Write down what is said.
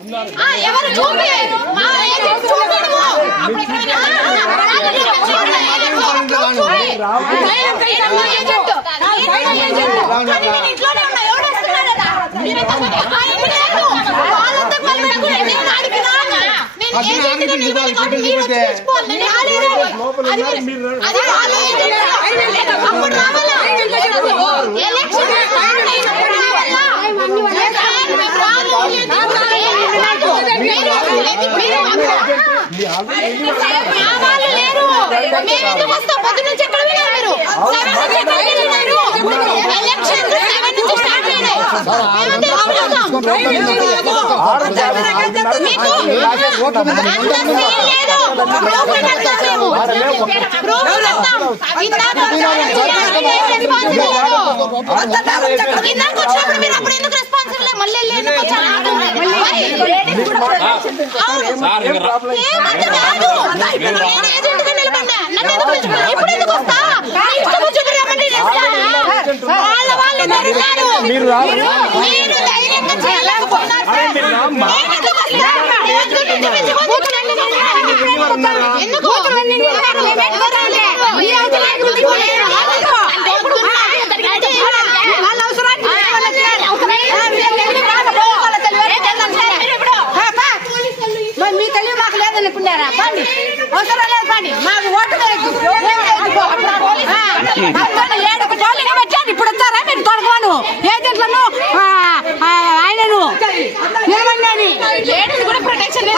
ఎవరు చూపి మా ఏజెంట్ చూపడము అప్పుడు ఇక్కడ ఇంట్లోనే ఉన్నా ఎవరు వస్తున్నాడట మీరంతా వాళ్ళంతా మీ తెలివి మాకు లేదనుకున్నారా పండి అవసరం లేదు పండి మాకు ఓటు ఏడుకు టోలిగా పెట్టాను ఇప్పుడు వచ్చారా మీరు తొడగను ఏజెంట్లను ఆయనను నిలబడి కూడా ప్రొటెక్షన్